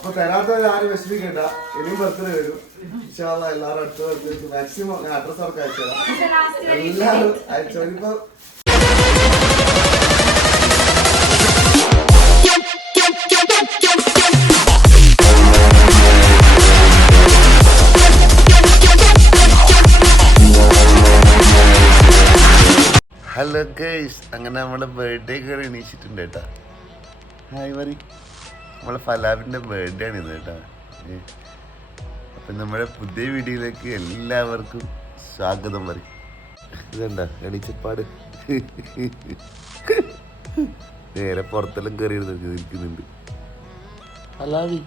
അപ്പൊ തരാത്ത ആരും വിഷമിക്കണ്ട. ഇനിയും ബർത്ത്ഡേ വരും. ഇൻഷാല്ല എല്ലാവരും അടുത്ത ബർത്ത്ഡേക്ക് മാക്സിമം ഞാൻ അഡ്രസ് അവർക്ക് അയച്ചുതരാം എല്ലാവരും അയച്ചോ ഹലോ ഗൈസ് അങ്ങനെ നമ്മുടെ ബർത്ത്ഡേ കയറി എണീച്ചിട്ടുണ്ട് കേട്ടോ. ഹായ് പറ നമ്മളെ ഫലാബിന്റെ ബർത്ത്ഡേ ആണ് ഇത് കേട്ടാ. അപ്പം നമ്മുടെ പുതിയ വീഡിയോയിലേക്ക് എല്ലാവർക്കും സ്വാഗതം പറയും. ഇതെന്താ എണീച്ചപ്പാട്? നേരെ പുറത്തെല്ലാം കയറി നിൽക്കുന്നുണ്ട് ഫലാബി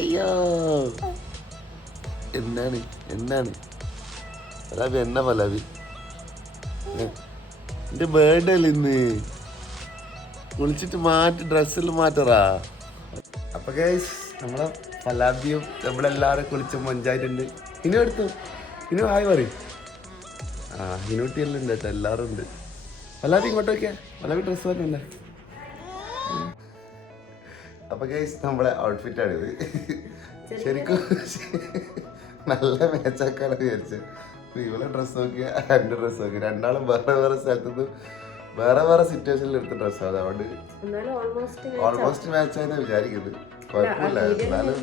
അയ്യോ. എന്താണ് എന്താണ്? ഫലാബി എന്നാ ഫലാബി എന്റെ ബേർഡേ അല്ലേ ഇന്ന്? കുളിച്ചിട്ട് മാറ്റി ഡ്രസ്സിൽ മാറ്ററാ. അപ്പൊ കേസ് നമ്മളെ ഫലാബിയും നമ്മളെല്ലാരും കുളിച്ച് മഞ്ചായിട്ടുണ്ട്. ഇനി എടുത്തു ഇനി ഹായ് പറയും. ആ ഹിനൂട്ടിയെല്ലാം ഉണ്ട് കേട്ടോ എല്ലാവരും ഉണ്ട്. ഫലാബി ഇങ്ങോട്ട് നോക്കിയാ ഫലാബി ഡ്രസ്സ് പറഞ്ഞല്ലേ? അപ്പൊ കേസ് നമ്മളെ ഔട്ട്ഫിറ്റ് ആണിത് ശരിക്കും നല്ല മാച്ചാക്കാണ് വിചാരിച്ചത്. ഇവളെ ഡ്രസ്സ് നോക്കിയാൽ എന്റെ ഡ്രസ്സ് നോക്കി രണ്ടാളും വേറെ വേറെ സ്ഥലത്തുനിന്ന് വേറെ വേറെ സിറ്റുവേഷനിൽ എടുത്ത ഡ്രസ്സാണ് അതുകൊണ്ട് ഓൾമോസ്റ്റ് മാച്ച് ആയെന്ന് വിചാരിക്കുന്നത്. കുഴപ്പമില്ല എന്നാലും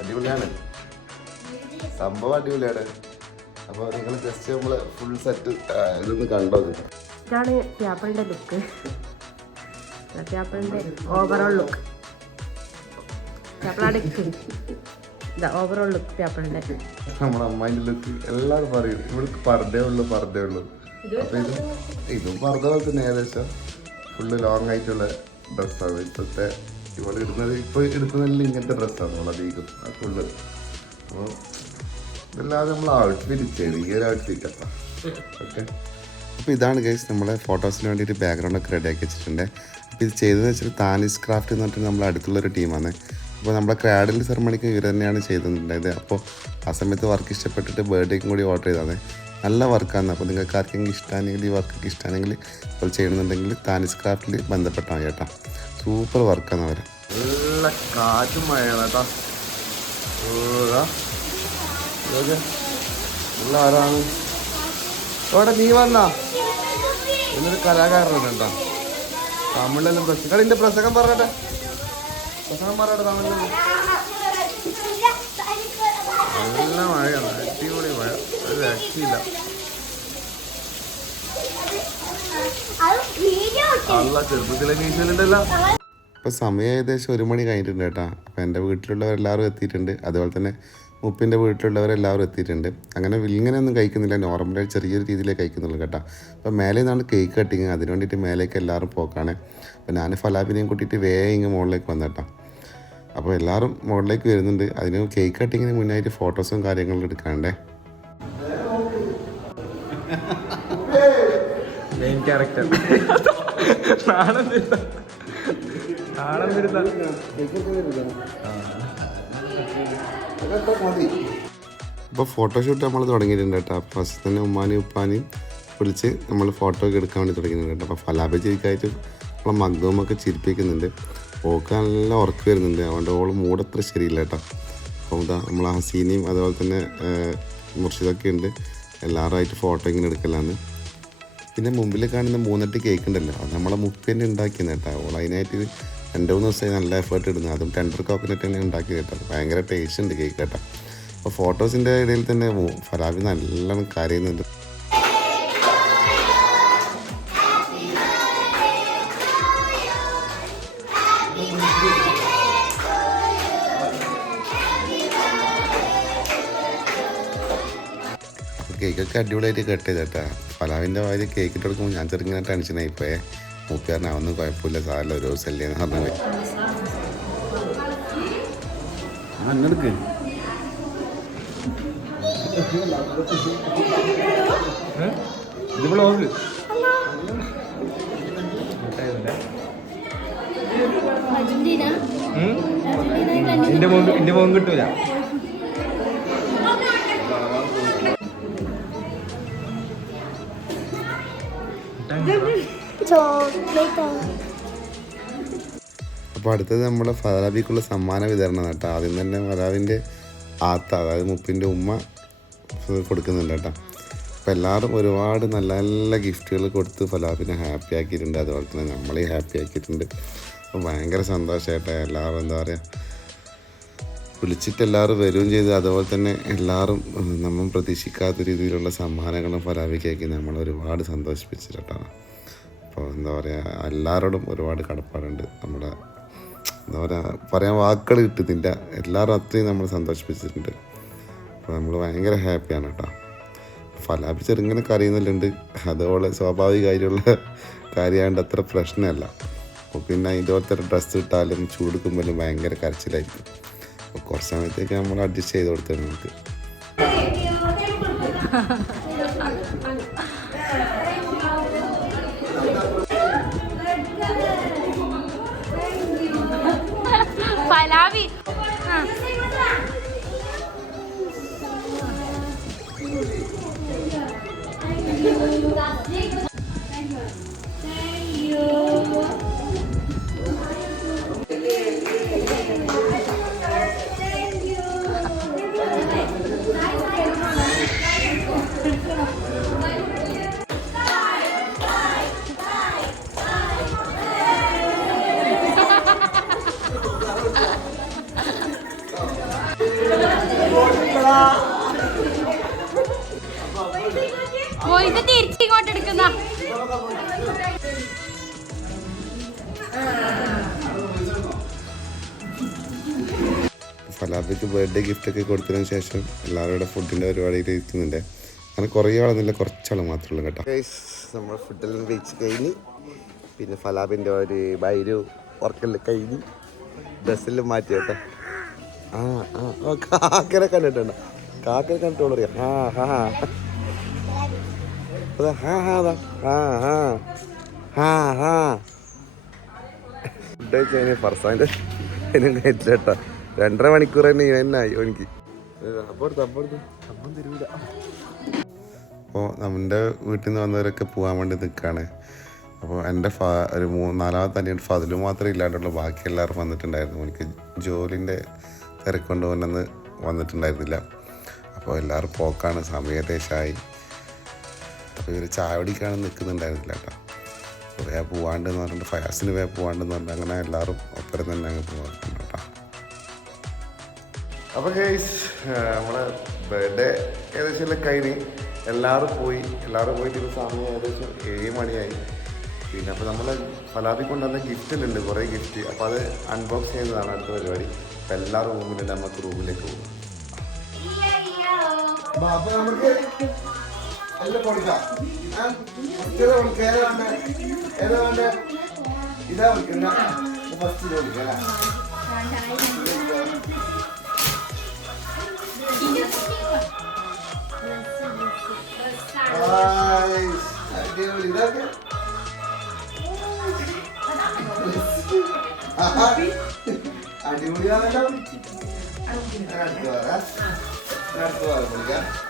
അടിപൊളിയാണ്. സംഭവം അടിപൊളിയാണ്. അപ്പോൾ നിങ്ങൾ ജസ്റ്റ് നമ്മൾ ഫുൾ സെറ്റ് ഇതൊന്ന് കണ്ടോ ഇതാണ് പ്യാപ്പിളിന്റെ ലുക്ക് പ്യാപ്പിളിന്റെ ഓവറോൾ ലുക്ക് ഓവറോൾ ലുക്ക് പ്യാപ്പിളിന്റെ നമ്മുടെ അമ്മായിന്റെ ലുക്ക് എല്ലാവരും പറയും ഇവർക്ക് പർദ്ദേ ഉള്ളു പർദ്ദേ ഉള്ളു ഇത് പർദ്ദ പോലെ തന്നെ ഏകദേശം ഫുള്ള് ലോങ് ആയിട്ടുള്ള ഡ്രസ്സാണ് ഇപ്പോഴത്തെ ഇവിടെ ഇടുന്നത് ഇപ്പോൾ ഇടുന്നതെല്ലാം ഇങ്ങനത്തെ ഡ്രസ്സാണ് നമ്മൾ അധികം ഫുള്ള് അപ്പോൾ ഇതല്ലാതെ നമ്മൾ ഔട്ട്ഫിറ്റ് ചെറിയൊരു ഔട്ട്ഫിറ്റ് അപ്പം ഓക്കെ? അപ്പോൾ ഇതാണ് ഗൈസ് നമ്മളെ ഫോട്ടോസിന് വേണ്ടിയിട്ട് ബാക്ക്ഗ്രൗണ്ട് ഒക്കെ റെഡിയാക്കി വെച്ചിട്ടുണ്ട്. അപ്പോൾ ഇത് ചെയ്തതെന്ന് വെച്ചാൽ താനിസ് ക്രാഫ്റ്റ് എന്ന് പറഞ്ഞിട്ട് നമ്മളെ അടുത്തുള്ളൊരു ടീമാണ് അപ്പോൾ നമ്മുടെ ക്രാഡിൽ സെറമണിക്ക് ഇവർ തന്നെയാണ് ചെയ്തിട്ടുണ്ടായത്. അപ്പോൾ ആ സമയത്ത് വർക്ക് ഇഷ്ടപ്പെട്ടിട്ട് ബർത്ത്ഡേക്കും കൂടി ഓർഡർ ചെയ്തതാണ്. നല്ല വർക്കാണ്. അപ്പോൾ നിങ്ങൾക്ക് ആർക്കെങ്കിലും ഇഷ്ടമാണെങ്കിൽ ഈ വർക്കൊക്കെ ഇഷ്ടമാണെങ്കിൽ അപ്പോൾ ചെയ്യണമെന്നുണ്ടെങ്കിൽ താനിസ് ക്രാഫ്റ്റിൽ ബന്ധപ്പെട്ടാൽ കേട്ടോ. സൂപ്പർ വർക്കാണ് അവർ നല്ല കാറ്റും മഴയാണ് കേട്ടോ. നല്ല ആരാണ്? അവിടെ നീ വന്ന? എന്നൊരു കലാകാരനാണ് കേട്ടോ. തമിഴിലെല്ലാം പ്രസംഗം പറയട്ടെ പ്രസംഗം പറയട്ടെ തമിഴിലെല്ലാം നല്ല മഴയാണ്. അടിപൊളി മഴ. ഒരു രക്ഷയില്ല. നല്ല ചെറുപ്പത്തിലെ നീച്ചലുണ്ടല്ലോ ഇപ്പോൾ സമയം ഏകദേശം ഒരു മണി കഴിഞ്ഞിട്ടുണ്ട് കേട്ടോ. അപ്പോൾ എന്റെ വീട്ടിലുള്ളവരെല്ലാവരും എത്തിയിട്ടുണ്ട്. അതുപോലെ തന്നെ മുപ്പിന്റെ വീട്ടിലുള്ളവരെല്ലാവരും എത്തിയിട്ടുണ്ട്. അങ്ങനെ വിൽങ്ങനെയൊന്നും കഴിക്കുന്നില്ല. നോർമലായിട്ട് ചെറിയൊരു രീതിയിലേ കഴിക്കുന്നുള്ളൂ കേട്ടോ. അപ്പോൾ മേലെ നിന്നാണ് കേക്ക് കട്ടിങ് അതിന് വേണ്ടിയിട്ട് മേലേക്ക് എല്ലാവരും പോക്കാണ്. അപ്പോൾ ഞാൻ ഫലാബിനെയും കൂട്ടിയിട്ട് വേഗം ഇങ്ങ് മുകളിലേക്ക് വന്നു കേട്ടോ അപ്പോൾ എല്ലാവരും മുകളിലേക്ക് വരുന്നുണ്ട്. അതിന് കേക്ക് കട്ടിങ്ങിന് മുന്നായിട്ട് ഫോട്ടോസും കാര്യങ്ങളും എടുക്കാണ്ടേ മെയിൻ ക്യാരക്ടർ ഫോട്ടോഷൂട്ട് നമ്മൾ തുടങ്ങിയിട്ടുണ്ട് കേട്ടോ. ഫസ്റ്റ് തന്നെ ഉമ്മാനെയും ഉപ്പാനെയും വിളിച്ച് നമ്മൾ ഫോട്ടോ ഒക്കെ എടുക്കാൻ വേണ്ടി തുടങ്ങിയിട്ടുണ്ട് കേട്ടോ. അപ്പോൾ ഫലാബ ചിരിക്കായിട്ട് നമ്മളെ മഗ്ദവുമൊക്കെ ചിരിപ്പിക്കുന്നുണ്ട്. ഓക്ക് നല്ല ഉറക്ക് വരുന്നുണ്ട്. അതുകൊണ്ട് ഓൾ മൂടത്ര ശരിയില്ല കേട്ടോ. അപ്പോൾ ഇതാ നമ്മൾ ഹസീനയും അതുപോലെ തന്നെ മുർഷിദൊക്കെ ഉണ്ട്. എല്ലാവരുമായിട്ട് ഫോട്ടോ ഇങ്ങനെ എടുക്കലാണ് പിന്നെ മുമ്പിൽ കാണുന്ന മൂന്നെട്ട് കേക്ക് ഉണ്ടല്ലോ അത് നമ്മളെ മുപ്പേന്റെ ഉണ്ടാക്കിയെന്ന് കേട്ടോ. ഓൾ അതിനായിട്ട് രണ്ട് മൂന്ന് ദിവസമായി നല്ല എഫേർട്ട് ഇടുന്നത് അതും ടെൻഡർ കോക്കനട്ട് തന്നെ ഉണ്ടാക്കി കേട്ടോ. ഭയങ്കര ടേസ്റ്റ് ഉണ്ട് കേക്ക് കേട്ടോ. അപ്പോൾ ഫോട്ടോസിന്റെ ഇടയിൽ തന്നെ ഫലാബി നല്ലോണം കരയുന്നുണ്ട്. കേക്കൊക്കെ അടിപൊളിയായിട്ട് കട്ട് ചെയ്തേട്ടാ ഫലാവിന്റെ വായിൽ കേക്ക് ഇട്ട് കൊടുക്കുമ്പോൾ ഞാൻ ചെറുങ്ങനെ ടെൻഷനായി പോയേ. മൂപ്പേറിന് അതൊന്നും കുഴപ്പമില്ല സാറില്ല ഒരു ദിവസമല്ലേ എന്ന് പറഞ്ഞു ഇത് എന്റെ മോൻ എന്റെ മോൻ കിട്ടൂല. അപ്പോൾ അടുത്തത് നമ്മുടെ ഫലാബിക്കുള്ള സമ്മാന വിതരണം കേട്ടോ. ആദ്യം തന്നെ ഫലാബിന്റെ ആത്ത അതായത് മുപ്പിന്റെ ഉമ്മ കൊടുക്കുന്നുണ്ട് കേട്ടോ. അപ്പോൾ എല്ലാവരും ഒരുപാട് നല്ല നല്ല ഗിഫ്റ്റുകൾ കൊടുത്ത് ഫലാബിനെ ഹാപ്പി ആക്കിയിട്ടുണ്ട്. അതുപോലെ തന്നെ നമ്മളെയും ഹാപ്പി ആക്കിയിട്ടുണ്ട്. അപ്പോൾ ഭയങ്കര സന്തോഷമായിട്ട് എല്ലാവരും എന്താ പറയുക വിളിച്ചിട്ട് എല്ലാവരും വരികയും ചെയ്ത്. അതുപോലെ തന്നെ എല്ലാവരും നമ്മൾ പ്രതീക്ഷിക്കാത്ത രീതിയിലുള്ള സമ്മാനങ്ങളും ഫലാബിക്കാക്കി നമ്മൾ ഒരുപാട് സന്തോഷിപ്പിച്ചിട്ടാണ് അപ്പോൾ എന്താ പറയുക എല്ലാവരോടും ഒരുപാട് കടപ്പാടുണ്ട്. നമ്മുടെ എന്താ പറയുക പറയാൻ വാക്കുകൾ കിട്ടുന്നില്ല. എല്ലാവരും അത്രയും നമ്മൾ സന്തോഷിപ്പിച്ചിട്ടുണ്ട്. അപ്പോൾ നമ്മൾ ഭയങ്കര ഹാപ്പിയാണ് കേട്ടോ. ഫലാപ്പിച്ച് ചെറുങ്ങനെ കരയുന്നില്ലുണ്ട്. അതുപോലെ സ്വാഭാവികമായിട്ടുള്ള കാര്യമായതുകൊണ്ട് അത്ര പ്രശ്നമല്ല. അപ്പോൾ പിന്നെ ഇതുപോലത്തെ പോലത്തെ ഡ്രസ്സ് ഇട്ടാലും ചൂടുക്കുമ്പോഴും ഭയങ്കര കരച്ചിലായിരിക്കും. അപ്പോൾ കുറച്ച് സമയത്തേക്ക് നമ്മൾ അഡ്ജസ്റ്റ് ചെയ്ത് കൊടുത്തത് നമുക്ക്. പലാവി ഓ എടുക്കുന്ന ഫലാബിക്ക് ബർത്ത്ഡേ ഗിഫ്റ്റൊക്കെ കൊടുത്തതിന് ശേഷം എല്ലാവരുടെ ഫുഡിന്റെ പരിപാടിയിൽ ഇരിക്കുന്നുണ്ട്. അങ്ങനെ കുറേ ആളൊന്നുമില്ല കുറച്ചാൾ മാത്രമേ ഉള്ളൂ കേട്ടോ. നമ്മൾ ഫുഡെല്ലാം കഴിച്ച് കഴിഞ്ഞ് പിന്നെ ഫലാബിന്റെ ഒരു ബൈരു വർക്കെല്ലാം കഴിഞ്ഞ് ഡ്രസ്സെല്ലാം മാറ്റി കേട്ടോ. ആ ആ കാക്കനെ കണ്ടിട്ടുണ്ടോ? കാക്കനെ കണ്ടിട്ടുള്ളൂ ആ ആ ഹാ അതാ ഹാ ഹാ അതാ ഹാ ഹാ. ഹാ ഹാ. ഫുഡ് കഴിച്ച് കഴിഞ്ഞാൽ ഫർസാന്റെ രണ്ടര മണിക്കൂർ തന്നെ എന്നായി എനിക്ക് അപ്പുറത്ത് അപ്പുറത്ത് അപ്പോൾ നമ്മുടെ വീട്ടിൽ നിന്ന് വന്നവരൊക്കെ പോകാൻ വേണ്ടി നിൽക്കുകയാണ് അപ്പോൾ എന്റെ ഫാ ഒരു മൂന്ന് നാലാമത്തെ അനിയൻ ഫതിൽ മാത്രമേ ഇല്ലാണ്ടുള്ളൂ. ബാക്കി എല്ലാവരും വന്നിട്ടുണ്ടായിരുന്നു. എനിക്ക് ജോലിന്റെ തിരക്കൊണ്ട് കൊണ്ടൊന്ന് വന്നിട്ടുണ്ടായിരുന്നില്ല. അപ്പോൾ എല്ലാവരും പോക്കാണ്. സമയം അപ്പോൾ ഇവർ ചായ നിൽക്കുന്നുണ്ടായിരുന്നില്ല കേട്ടോ. കുറേ പോവാണ്ടെന്ന് പറഞ്ഞിട്ട് ഫയാസിന് വേ പോവാണ്ടെന്ന് പറഞ്ഞിട്ട് അങ്ങനെ എല്ലാവരും ഒപ്പരം തന്നെ അങ്ങ് പോകാറുണ്ട് കേട്ടോ. അപ്പോൾ ഗൈസ് നമ്മളെ ബർത്ത്ഡേ ഏകദേശം എല്ലാം കഴിഞ്ഞ് എല്ലാവരും പോയി. എല്ലാവരും പോയിട്ട് ഇപ്പോൾ സമയം ഏകദേശം ഏഴ് മണിയായി. പിന്നെ അപ്പോൾ നമ്മൾ ഫലാബി കൊണ്ടുവന്ന ഗിഫ്റ്റിലുണ്ട് കുറേ ഗിഫ്റ്റ് അപ്പോൾ അത് അൺബോക്സ് ചെയ്യുന്നതാണ് അടുത്ത പരിപാടി. അപ്പോൾ എല്ലാ റൂമിലും നമുക്ക് റൂമിലേക്ക് പോകും. അപ്പോൾ നമുക്ക് എല്ലാം കൊടുക്കാം ഏതാ വേണ്ടേ? ഇതാ വിളിക്കുന്ന ഫസ്റ്റ് വിളിക്കാം അടിപൊളി. ഇതൊക്കെ? അടിപൊളിയാണല്ലോ. അടുത്ത് പറ അടുത്ത്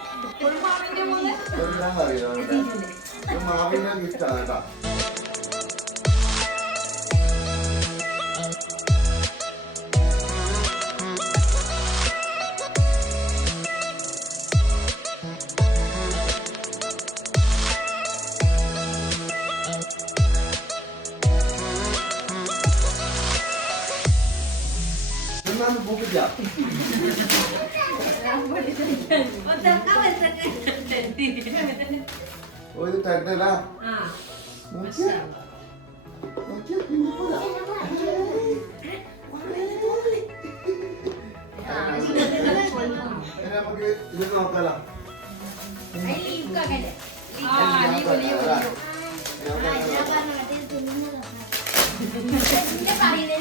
എല്ലാം അറിയാം ഇവിടെ. ഇത് മാവിന്റെ gift ആണ് കേട്ടോ എന്നാണ് പൂക്കില്ല ഓ ഇത് ടെഡല്ല നമുക്ക് ഇത് നോക്കാലോ. മാമിന്റെ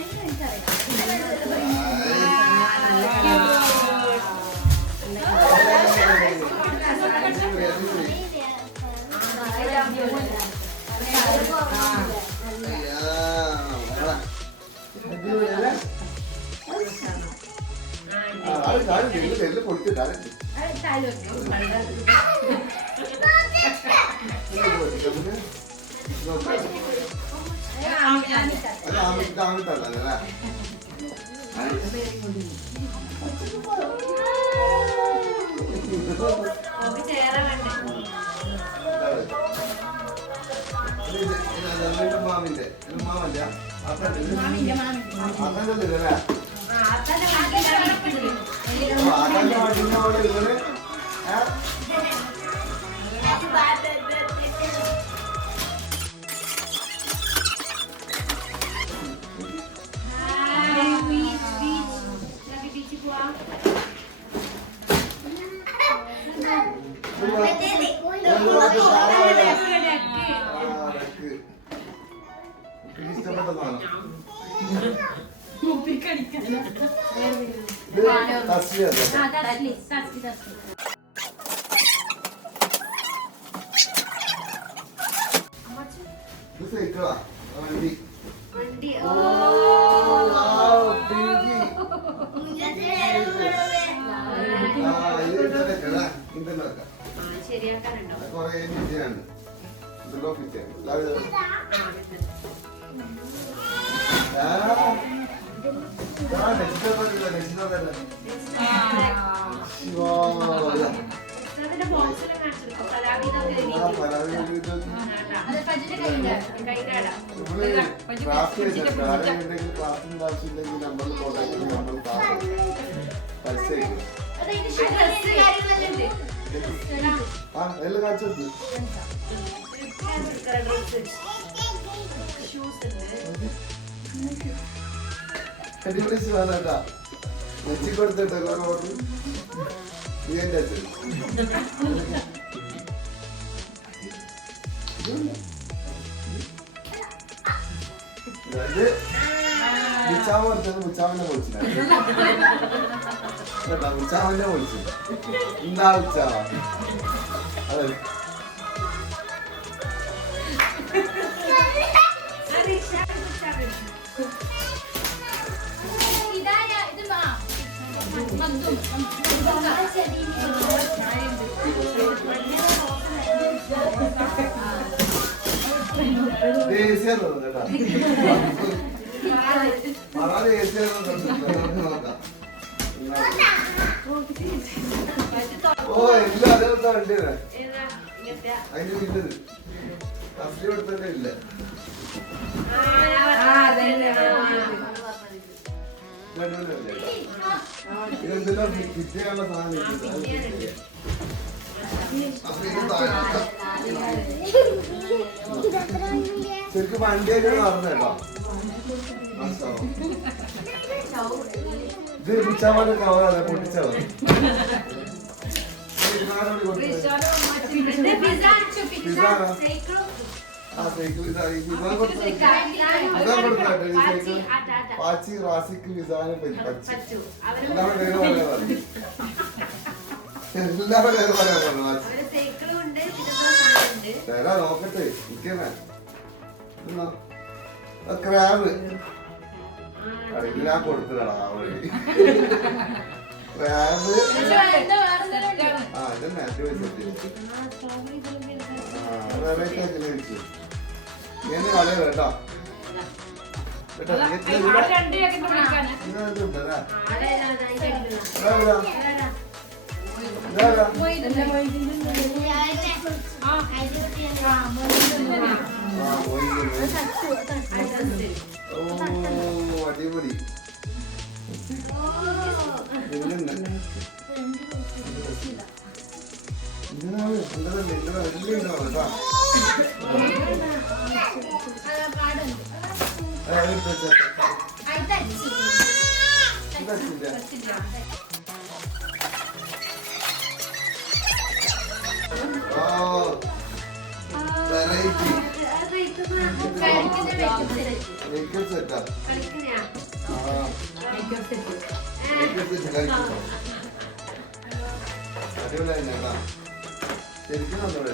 అర్థం ശരിയാക്കാനുണ്ടോ? കൊറേ കുറേ ഇതിലോ ഫിറ്റാണ് അടിപൊളി സാധനം കേട്ടാ. നെച്ചി കൊടുത്തിട്ട് എല്ലാവരും ഓർഡർ നീ എന്റെ അച്ഛൻ ഇത് മുച്ചാമ കൊടുത്തത് മുച്ചാമനെ വിളിച്ചില്ല കേട്ടാ മുച്ചാമനെ വിളിച്ചു എന്താ ഉച്ചാവ അതെ ദേശീയ തോന്നുന്നു കേട്ടാ വളരെ ദേശീയ നോക്കാം ഓ എല്ലാം അതേപോലത്തെ വണ്ടിയാണ് അതിന്റെ ഇല്ലത്. കസ്ലി കൊടുത്തന്നെ ഇല്ല. ഇതെന്തിനാ ഫിറ്റ് ചെയ്യാനുള്ള സാധനം ഇത്? ഇത്. ശരിക്കും വണ്ടിയൊക്കെ നടന്നേട്ടോ ഇത് പിച്ചാമന്റെ കവറാണ് പൊട്ടിച്ചോ ആ സൈക്കിൾ ഇതാ വിസാൻ കൊടുത്താട്ടെ സൈക്കിൾ പാച്ചി റാസിക്ക് നിസാനെ പറ്റി. എല്ലാവരുടെ പേര് പറയാൻ പറഞ്ഞു. എല്ലാവരുടെ പേര് പറയാൻ പറഞ്ഞു പാച്ചി. തരാ നോക്കട്ടെ നിക്കണേ ക്രാബ്. ഞാൻ കൊടുത്തിടാ ക്രാബ്. ആ ഇതന്നെ അത് വെച്ചിട്ട് ആ വെറൈറ്റി ആക്കി നീ എന്നെ കളയ കേട്ടോ. അടിപൊളി ഇതിനാണ് വലിയ ഇതാണ് കേട്ടോ അടിപൊളിയായി കേട്ടാ ശരിക്കും നന്നോടെ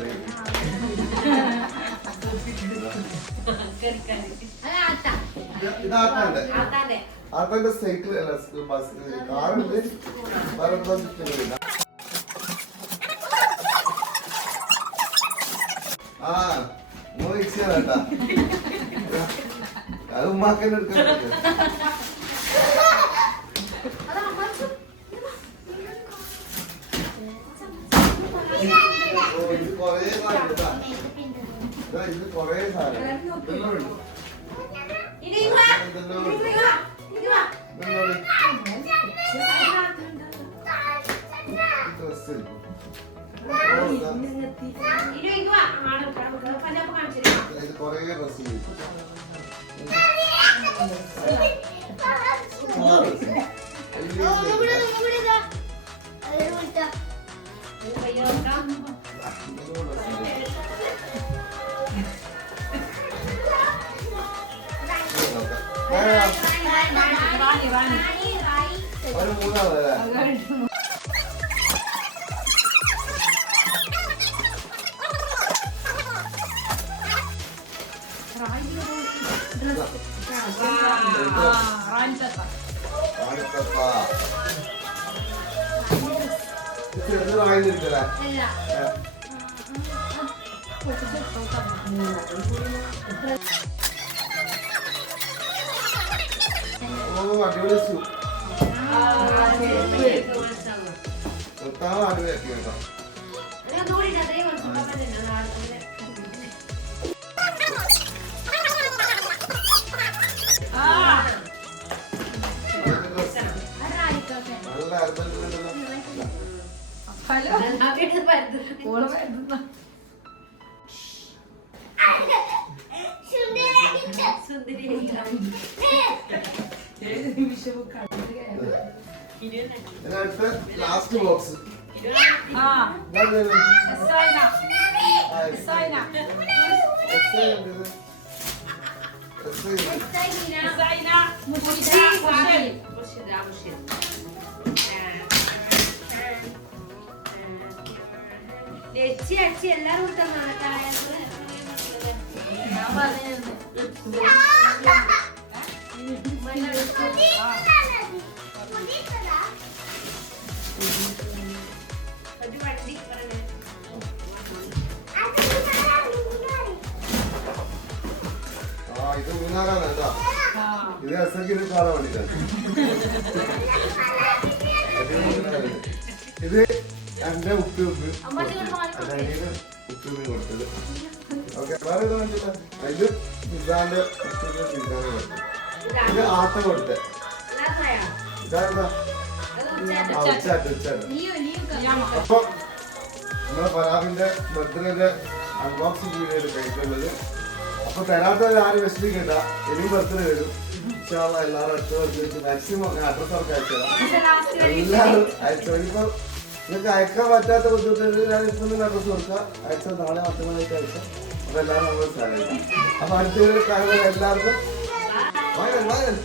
ആക്കാന്റെ സൈക്കിൾ അല്ല ബസ്. കാറുണ്ട്. വേറെ എന്തോ സിസ്റ്റമില്ല ആ മിക്സിയാട്ടാ അത് ഉമ്മാക്കന്നെ എടുക്കാൻ ഇത് അല്ല. ഓ അടിപൊളി സു ഇത് മനസ്സിലാവും. നിർത്താൻ അടിപൊളിയാക്കി കേട്ടോ സുന്ദരിയായിരിക്കണം. ഇതിനടുത്ത് ലാസ്റ്റ് ബോക്സ് മുർഷിദ്, ആ മുർഷിദ്. ലച്ചി അച്ചി എല്ലാരും കൊടുത്ത വണ്ടി പറഞ്ഞു ഇത് മൂന്നാറാണ് കേട്ടോ. ഇത് അസക്കിന് കാണാൻ വേണ്ടിട്ടാണ് ഇത് എന്റെ ഉപ്പി ഉപ്പ്. അനിയന് ഉപ്പി ഉപ്പി കൊടുത്തത്. ഓക്കെ വേറെ ഇത് വേണ്ടില്ല ഇത് നിസാന്റെ ഉപ്പിന് നിസാന് കൊടുത്തത് ഇത് ആത്ത കൊടുത്തത് ഇതാ ആ ഉച്ചാട്ട് ഉച്ചാട്ട്. അപ്പൊ നമ്മളെ ഫറാബിന്റെ ബർത്ത്ഡേന്റെ അൺബോക്സിംഗ് വീഡിയോ കഴിക്കുള്ളത് അപ്പൊ തരാത്തവർ ആരും വിഷമിക്കണ്ട. എനിക്ക് ബർത്ത്ഡേ വരും. എല്ലാവരും അടുത്ത ബർത്ത്ഡേക്ക് മാക്സിമം അഡ്രസ് അവർക്ക് അയച്ചുതരാം. എല്ലാവരും അയച്ചു. ഇനിയിപ്പോ നിങ്ങൾക്ക് അയക്കാൻ പറ്റാത്ത ബുദ്ധിമുട്ട് ഞാൻ ഇപ്പം അഡ്രസ് കൊടുക്കുക അയച്ച നാളെ മറ്റന്നാളായിട്ട് അയച്ച. അപ്പൊ എല്ലാവരും നമ്മൾ സഹായിക്കാം അപ്പൊ അടുത്ത കാണുന്ന എല്ലാവർക്കും. വാങ്ങൽ വാങ്ങൽ